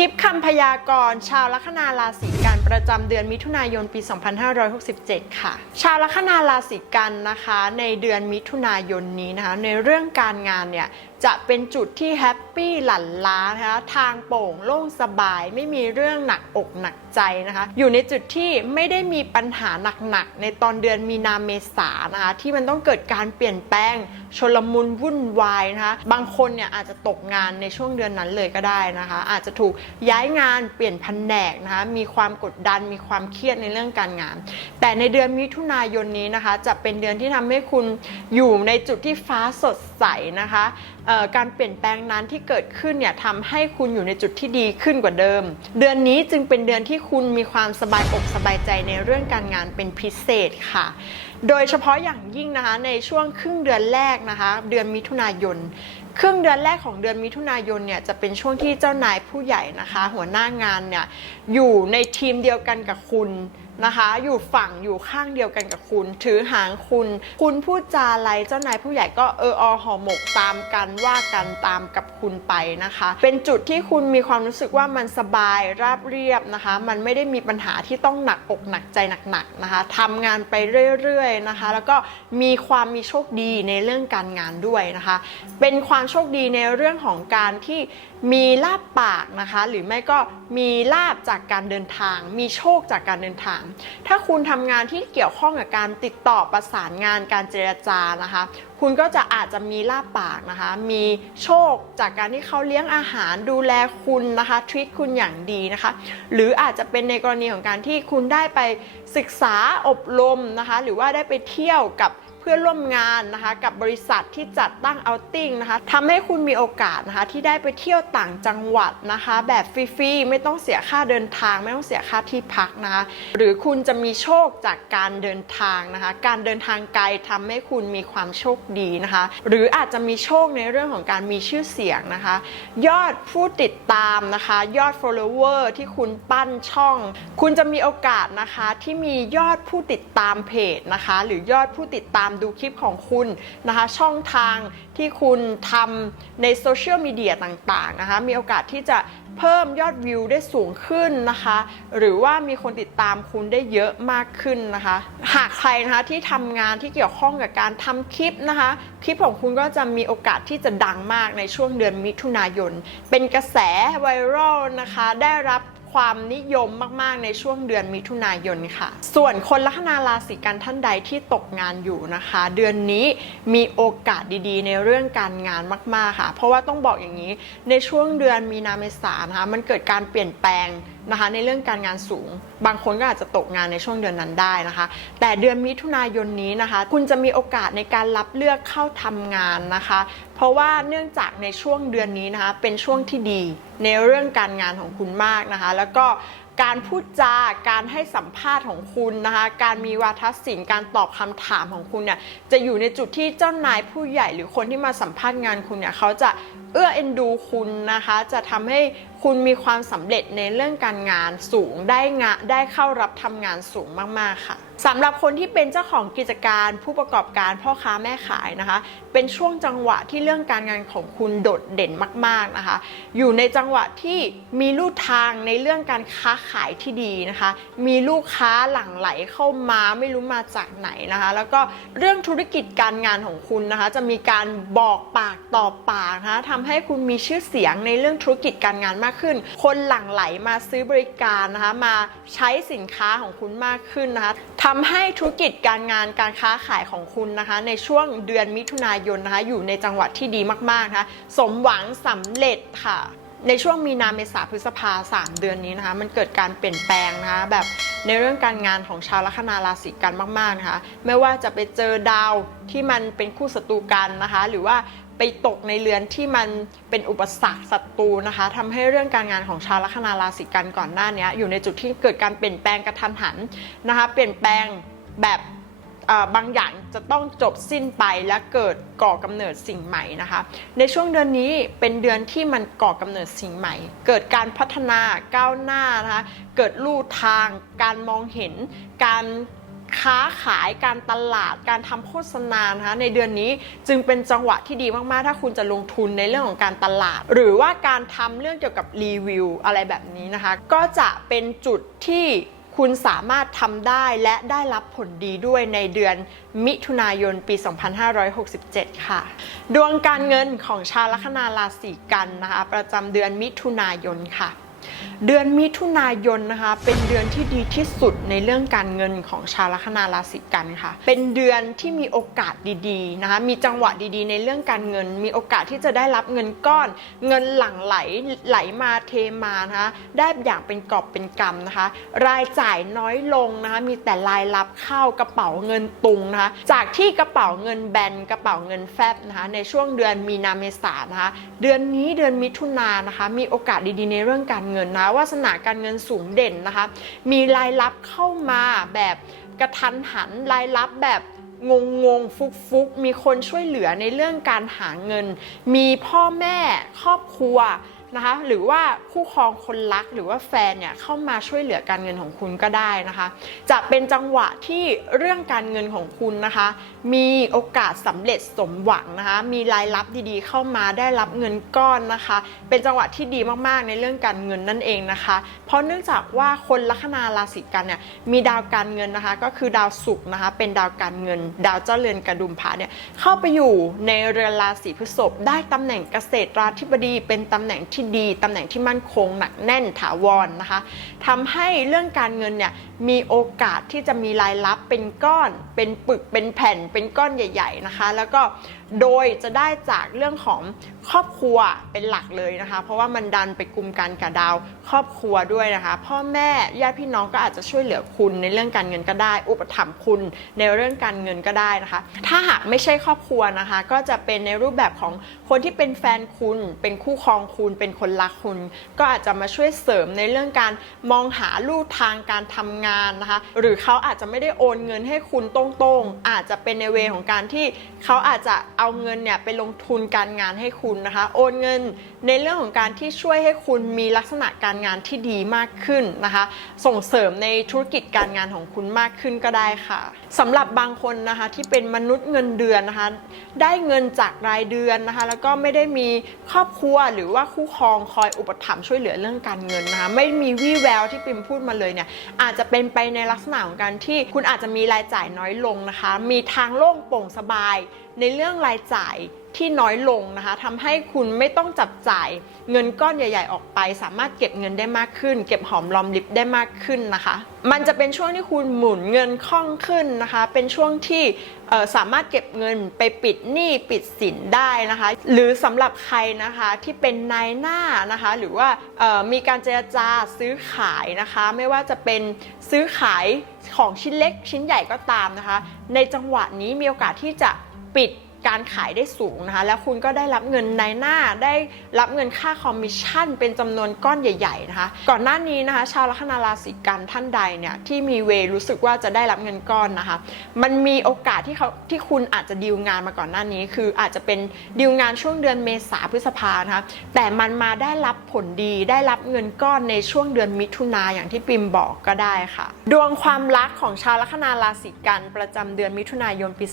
ลิปคำพยากรณ์ ชาวลัคนาราศีกันประจำเดือนมิถุนายนปี 2567 ค่ะ ชาวลัคนาราศีกันนะคะ ในเดือนมิถุนายนนี้นะคะ ในเรื่องการงานเนี่ย จะเป็นจุดที่แฮปปี้หลั่นล้านะคะทางโป่งโล่งสบายไม่มีเรื่องหนักอกหนักใจนะคะ อยู่ในจุดที่ไม่ได้มีปัญหาหนักๆในตอนเดือนมีนาเมษานะคะที่มันต้องเกิดการเปลี่ยนแปลงชลมุนวุ่นวายนะคะบางคนเนี่ยอาจจะตกงานในช่วงเดือนนั้นเลยก็ได้นะคะ อาจจะถูกย้ายงานเปลี่ยนแผนกนะคะมีความกดดันมีความเครียดในเรื่องการงาน แต่ในเดือนมิถุนายนนี้นะคะ จะเป็นเดือนที่ทำให้คุณอยู่ในจุดที่ฟ้าสดใสนะคะการเปลี่ยนแปลงนั้นที่เกิดขึ้นเนี่ยทำให้คุณอยู่ในจุดที่ดีขึ้นกว่าเดิม เดือนนี้จึงเป็นเดือนที่คุณมีความสบายอกสบายใจในเรื่องการงานเป็นพิเศษค่ะ โดยเฉพาะอย่างยิ่งนะคะในช่วงครึ่งเดือนแรกนะคะ เดือนมิถุนายนครึ่งเดือนแรกของเดือนมิถุนายนเนี่ยจะเป็นช่วงที่เจ้านายผู้ใหญ่นะคะ หัวหน้างานเนี่ยอยู่ในทีมเดียวกันกับคุณ นะคะ อยู่ฝั่งอยู่ข้างเดียวกันกับคุณ ถือหางคุณ คุณพูดจาอะไรเจ้านายผู้ใหญ่ก็เอออห่อหมกตามกันว่ากันตามกับคุณไปนะคะ เป็นจุดที่คุณมีความรู้สึกว่ามันสบายราบเรียบนะคะ มันไม่ได้มีปัญหาที่ต้องหนักอกหนักใจหนักๆนะคะทำงานไปเรื่อยๆนะคะ แล้วก็มีความมีโชคดีในเรื่องการงานด้วยนะคะ เป็นความโชคดีในเรื่องของการที่มีลาบปากนะคะ หรือไม่ก็มีลาบจากการเดินทาง มีโชคจากการเดินทางถ้าคุณทำงานที่เกี่ยวข้องกับการติดต่อประสานงานการเจรจานะคะ คุณก็จะอาจจะมีลาบปากนะคะ มีโชคจากการที่เขาเลี้ยงอาหารดูแลคุณนะคะทรีตคุณอย่างดีนะคะ หรืออาจจะเป็นในกรณีของการที่คุณได้ไปศึกษาอบรมนะคะ หรือว่าได้ไปเที่ยวกับ เพื่อนร่วมงานนะคะกับบริษัทที่จัดตั้งเอาติ้งนะคะทำให้คุณมีโอกาสนะคะที่ได้ไปเที่ยวต่างจังหวัดนะคะ แบบฟรีๆไม่ต้องเสียค่าเดินทาง ไม่ต้องเสียค่าที่พักนะคะหรือคุณจะมีโชคจากการเดินทางนะคะ การเดินทางไกลทำให้คุณมีความโชคดีนะคะ หรืออาจจะมีโชคในเรื่องของการมีชื่อเสียงนะคะ ยอดผู้ติดตามนะคะ ยอด follower ที่คุณปั้นช่อง คุณจะมีโอกาสนะคะที่มียอดผู้ติดตามเพจนะคะ หรือยอดผู้ติดตามดูคลิปของคุณนะคะช่องทางที่คุณทำในโซเชียลมีเดียต่างๆนะคะมีโอกาสที่จะเพิ่มยอดวิวได้สูงขึ้นนะคะ หรือว่ามีคนติดตามคุณได้เยอะมากขึ้นนะคะ หากใครนะคะที่ทำงานที่เกี่ยวข้องกับการทำคลิปนะคะ คลิปของคุณก็จะมีโอกาสที่จะดังมากในช่วงเดือนมิถุนายน เป็นกระแสไวรัลนะคะ ได้รับ ความนิยมมาก ๆ ในช่วงเดือนมิถุนายนค่ะ ส่วนคนลัคนาราศีกันท่านใดที่ตกงานอยู่นะคะ เดือนนี้มีโอกาสดีๆ ในเรื่องการงานมาก ๆ ค่ะ เพราะว่าต้องบอกอย่างนี้ในช่วงเดือนมีนาเมษานะคะมันเกิดการเปลี่ยนแปลง นะคะในเรื่องการงานสูง บางคนก็อาจจะตกงานในช่วงเดือนนั้นได้นะคะ แต่เดือนมิถุนายนนี้นะคะ คุณจะมีโอกาสในการรับเลือกเข้าทำงานนะคะ เพราะว่าเนื่องจากในช่วงเดือนนี้นะคะเป็นช่วงที่ดีในเรื่องการงานของคุณมากนะคะ แล้วก็ การพูดจาการให้สัมภาษณ์ของคุณนะคะ การมีวาทศิลป์การตอบคำถามของคุณเนี่ยจะอยู่ในจุดที่เจ้านายผู้ใหญ่หรือคนที่มาสัมภาษณ์งานคุณเนี่ยเขาจะเอื้อเอ็นดูคุณนะคะ จะทำให้คุณมีความสำเร็จในเรื่องการงานสูงได้งานได้เข้ารับทำงานสูงมาก ๆ ค่ะ สำหรับคนที่เป็นเจ้าของกิจการผู้ประกอบการพ่อค้าแม่ขายนะคะ เป็นช่วงจังหวะที่เรื่องการงานของคุณโดดเด่นมาก ๆนะคะ อยู่ในจังหวะที่มีลู่ทางในเรื่องการค้าขายที่ดีนะคะ มีลูกค้าหลั่งไหลเข้ามาไม่รู้มาจากไหนนะคะ แล้วก็เรื่องธุรกิจการงานของคุณนะคะ จะมีการบอกปากต่อปากนะคะทำให้คุณมีชื่อเสียงในเรื่องธุรกิจการงานมากขึ้น คนหลั่งไหลมาซื้อบริการนะคะมาใช้สินค้าของคุณมากขึ้นนะคะทำให้ธุรกิจการงานการค้าขายของคุณนะคะ ในช่วงเดือนมิถุนายนนะคะอยู่ในจังหวะที่ดีมากๆนะคะสมหวังสำเร็จค่ะ ในช่วงมีนาเมษาพฤษภาสามเดือนนี้นะคะ มันเกิดการเปลี่ยนแปลงนะคะแบบ ในเรื่องการงานของชาวลัคนาราศีกันมากๆนะคะ ไม่ว่าจะไปเจอดาวที่มันเป็นคู่ศัตรูกันนะคะ หรือว่าไปตกในเรือนที่มันเป็นอุปสรรคศัตรูนะคะทำให้เรื่องการงานของชาวลัคนาราศีกันก่อนหน้านี้อยู่ในจุดที่เกิดการเปลี่ยนแปลงกระทันหันนะคะ เปลี่ยนแปลงแบบ บางอย่างจะต้องจบสิ้นไปและเกิดก่อกำเนิดสิ่งใหม่นะคะ ในช่วงเดือนนี้เป็นเดือนที่มันก่อกำเนิดสิ่งใหม่ เกิดการพัฒนาก้าวหน้านะคะเกิดลู่ทาง การมองเห็น การค้าขายการตลาดการทำโฆษณานะคะในเดือนนี้จึงเป็นจังหวะที่ดีมากๆ ถ้าคุณจะลงทุนในเรื่องของการตลาด หรือว่าการทำเรื่องเกี่ยวกับรีวิวอะไรแบบนี้นะคะ ก็จะเป็นจุดที่ คุณสามารถทำได้และได้รับผลดีด้วยในเดือนมิถุนายนปี 2567 ค่ะ ดวงการเงินของชาวลัคนาราศีกันนะคะประจำเดือนมิถุนายนค่ะ เดือนมิถุนายนนะคะ เป็นเดือนที่ดีที่สุดในเรื่องการเงินของชาวลัคนาราศีกันค่ะ เป็นเดือนที่มีโอกาสดีๆนะคะ มีจังหวะดีๆ ในเรื่องการเงิน มีโอกาสที่จะได้รับเงินก้อน เงินหลั่งไหลไหลมาเทมานะคะ ได้อย่างเป็นกอบเป็นกำนะคะ รายจ่ายน้อยลงนะคะ มีแต่รายรับเข้ากระเป๋าเงินตุงนะคะ จากที่กระเป๋าเงินแบนกระเป๋าเงินแฟบนะคะ ในช่วงเดือนมีนาเมษานะคะ เดือนนี้เดือนมิถุนายนนะคะ มีโอกาสดีๆ ในเรื่องการเงินนะวาสนาการเงินสูงเด่นนะคะ มีรายรับเข้ามาแบบกระทันหันรายรับแบบงงงงฟุกฟุกมีคนช่วยเหลือในเรื่องการหาเงิน มีพ่อแม่ครอบครัว นะคะหรือว่าคู่ครองคนรักหรือว่าแฟนเนี่ยเข้ามาช่วยเหลือการเงินของคุณก็ได้นะคะ จะเป็นจังหวะที่เรื่องการเงินของคุณนะคะ มีโอกาสสำเร็จสมหวังนะคะ มีรายรับดีๆ เข้ามาได้รับเงินก้อนนะคะ เป็นจังหวะที่ดีมากๆในเรื่องการเงินนั่นเองนะคะ เพราะเนื่องจากว่าคนลัคนาราศีกันเนี่ยมีดาวการเงินนะคะ ก็คือดาวศุกร์นะคะ เป็นดาวการเงิน ดาวเจ้าเรือนกระดุมพระเนี่ยเข้าไปอยู่ในเรือนราศีพฤษภได้ตำแหน่งเกษตราธิบดีเป็นตำแหน่งที่ดีตำแหน่งที่มั่นคงหนักแน่นถาวรนะคะทำให้เรื่องการเงินเนี่ยมีโอกาสที่จะมีรายรับเป็นก้อน เป็นปึกเป็นแผ่น เป็นก้อนใหญ่ ๆนะคะ แล้วก็โดยจะได้จากเรื่องของ ครอบครัวเป็นหลักเลยนะคะ เพราะว่ามันดันไปกลุ่มกันกับดาว ครอบครัวด้วยนะคะ พ่อแม่ญาติพี่น้องก็อาจจะช่วยเหลือคุณในเรื่องการเงินก็ได้ อุปถัมภ์คุณในเรื่องการเงินก็ได้นะคะ ถ้าหากไม่ใช่ครอบครัวนะคะ ก็จะเป็นในรูปแบบของคนที่เป็นแฟนคุณ เป็นคู่ครองคุณ เป็นคนรักคุณ ก็อาจจะมาช่วยเสริมในเรื่องการมองหาลู่ทางการทำงานนะคะ หรือเขาอาจจะไม่ได้โอนเงินให้คุณตรงๆ อาจจะเป็นในเวของการที่เขาอาจจะเอาเงินเนี่ยไปลงทุนการงานให้คุณนะคะ โอนเงินในเรื่องของการที่ช่วยให้คุณมีลักษณะการงานที่ดีมากขึ้นนะคะ ส่งเสริมในธุรกิจการงานของคุณมากขึ้นก็ได้ค่ะสำหรับบางคนนะคะที่เป็นมนุษย์เงินเดือนนะคะ ได้เงินจากรายเดือนนะคะ แล้วก็ไม่ได้มีครอบครัวหรือว่าคู่ครองคอยอุปถัมภ์ช่วยเหลือเรื่องการเงินนะคะไม่มีวี่แววที่ปิมพูดมาเลยเนี่ยอาจจะเป็นไปในลักษณะของการที่คุณอาจจะมีรายจ่ายน้อยลงนะคะ มีทางโล่งโปร่งสบายในเรื่องรายจ่ายที่น้อยลงนะคะทำให้คุณไม่ต้องจับจ่ายเงินก้อนใหญ่ ๆ ออกไป สามารถเก็บเงินได้มากขึ้น เก็บหอมรอมริบได้มากขึ้นนะคะ มันจะเป็นช่วงที่คุณหมุนเงินคล่องขึ้นนะคะ เป็นช่วงที่สามารถเก็บเงินไปปิดหนี้ปิดสินได้นะคะ หรือสำหรับใครนะคะที่เป็นนายหน้านะคะ หรือว่ามีการเจรจาซื้อขายนะคะ ไม่ว่าจะเป็นซื้อขายของชิ้นเล็กชิ้นใหญ่ก็ตามนะคะ ในจังหวะนี้มีโอกาสที่จะ ปิด การขายได้สูงนะคะ แล้วคุณก็ได้รับเงินในหน้าได้รับเงินค่าคอมมิชชั่น เป็นจำนวนก้อนใหญ่ ๆ นะคะ ก่อนหน้านี้นะคะ ชาวลัคนาราศีกันท่านใดเนี่ยที่มีเวรู้สึกว่าจะได้รับเงินก้อนนะคะ มันมีโอกาสที่เขาที่คุณอาจจะดีลงานมาก่อนหน้านี้ คืออาจจะเป็นดีลงานช่วงเดือนเมษาพฤษภานะคะแต่มันมาได้รับผลดีได้รับเงินก้อนในช่วงเดือนมิถุนาอย่างที่ปิมบอกก็ได้ค่ะ ดวงความรักของชาวลัคนาราศีกันประจำเดือนมิถุนายนปี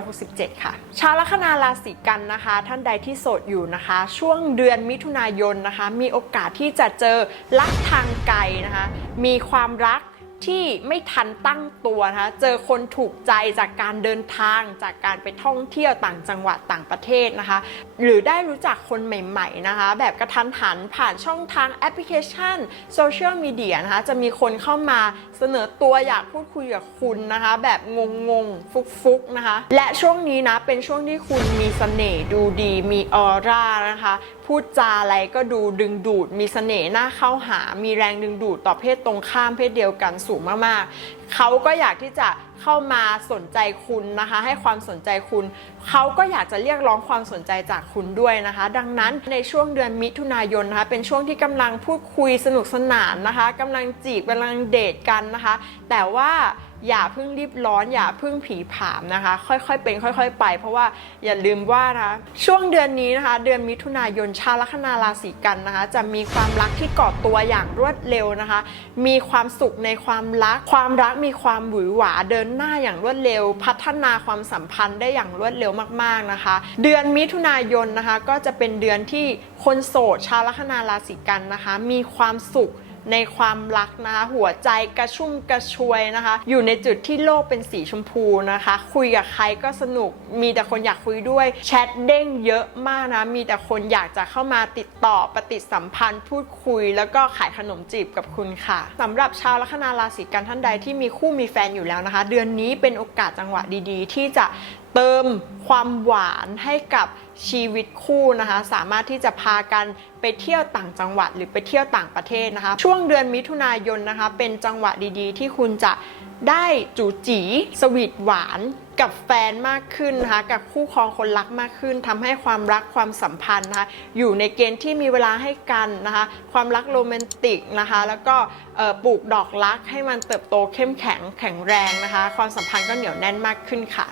2567 ค่ะชาวลัคนาราศีกันนะคะ ท่านใดที่โสดอยู่นะคะ ช่วงเดือนมิถุนายนนะคะ มีโอกาสที่จะเจอรักทางไกลนะคะ มีความรัก ที่ไม่ทันตั้งตัวนะคะเจอคนถูกใจจากการเดินทางจากการไปท่องเที่ยวต่างจังหวัดต่างประเทศนะคะ หรือได้รู้จักคนใหม่ๆนะคะ แบบกระทันหันผ่านช่องทางแอปพลิเคชันโซเชียลมีเดียนะคะจะมีคนเข้ามาเสนอตัวอยากพูดคุยกับคุณนะคะ แบบงงๆ ฟุกๆนะคะ และช่วงนี้นะเป็นช่วงที่คุณมีเสน่ห์ดูดีมีออร่านะคะพูดจาอะไรก็ดูดึงดูด มีเสน่ห์หน่าเข้าหา มีแรงดึงดูดต่อเพศตรงข้ามเพศเดียวกันสงมากๆ เขาก็อยากที่จะเข้ามาสนใจคุณนะคะ ให้ความสนใจคุณ เขาก็อยากจะเรียกร้องความสนใจจากคุณด้วยนะคะ ดังนั้นในช่วงเดือนมิถุนายนนะคะ เป็นช่วงที่กำลังพูดคุยสนุกสนานนะคะกำลังจีบกำลังเดทกันนะคะ แต่ว่า อย่าเพิ่งรีบร้อนอย่าเพิ่งผีผามนะคะ ค่อยๆเป็นค่อย ๆ ไป เพราะว่าอย่าลืมว่านะช่วงเดือนนี้นะคะ เดือนมิถุนายนชาวลัคนาราศีกันนะคะ จะมีความรักที่ก่อตัวอย่างรวดเร็วนะคะ มีความสุขในความรัก ความรักมีความหวือหวาเดินหน้าอย่างรวดเร็ว พัฒนาความสัมพันธ์ได้อย่างรวดเร็วมากๆนะคะ เดือนมิถุนายนนะคะ ก็จะเป็นเดือนที่คนโสดชาวลัคนาราศีกันนะคะ มีความสุข ในความรักนะคะหัวใจกระชุ่มกระชวยนะคะ อยู่ในจุดที่โลกเป็นสีชมพูนะคะ คุยกับใครก็สนุกมีแต่คนอยากคุยด้วยแชทเด้งเยอะมากนะ มีแต่คนอยากจะเข้ามาติดต่อปฏิสัมพันธ์พูดคุย แล้วก็ขายขนมจีบกับคุณค่ะสำหรับชาวลัคนาราศีกันท่านใดที่มีคู่มีแฟนอยู่แล้วนะคะ เดือนนี้เป็นโอกาสจังหวะดี ๆ ที่จะ เติมความหวานให้กับชีวิตคู่นะคะ สามารถที่จะพากันไปเที่ยวต่างจังหวัดหรือไปเที่ยวต่างประเทศนะคะ ช่วงเดือนมิถุนายนนะคะ เป็นจังหวะดีๆ ที่คุณจะได้จูจีสวีทหวานกับแฟนมากขึ้นนะคะ กับคู่ครองคนรักมากขึ้นทำให้ความรักความสัมพันธ์นะคะอยู่ในเกณฑ์ที่มีเวลาให้กันนะคะ ความรักโรแมนติกนะคะ แล้วก็ปลูกดอกรักให้มันเติบโตเข้มแข็งแข็งแรงนะคะ ความสัมพันธ์ก็เหนียวแน่นมากขึ้นค่ะ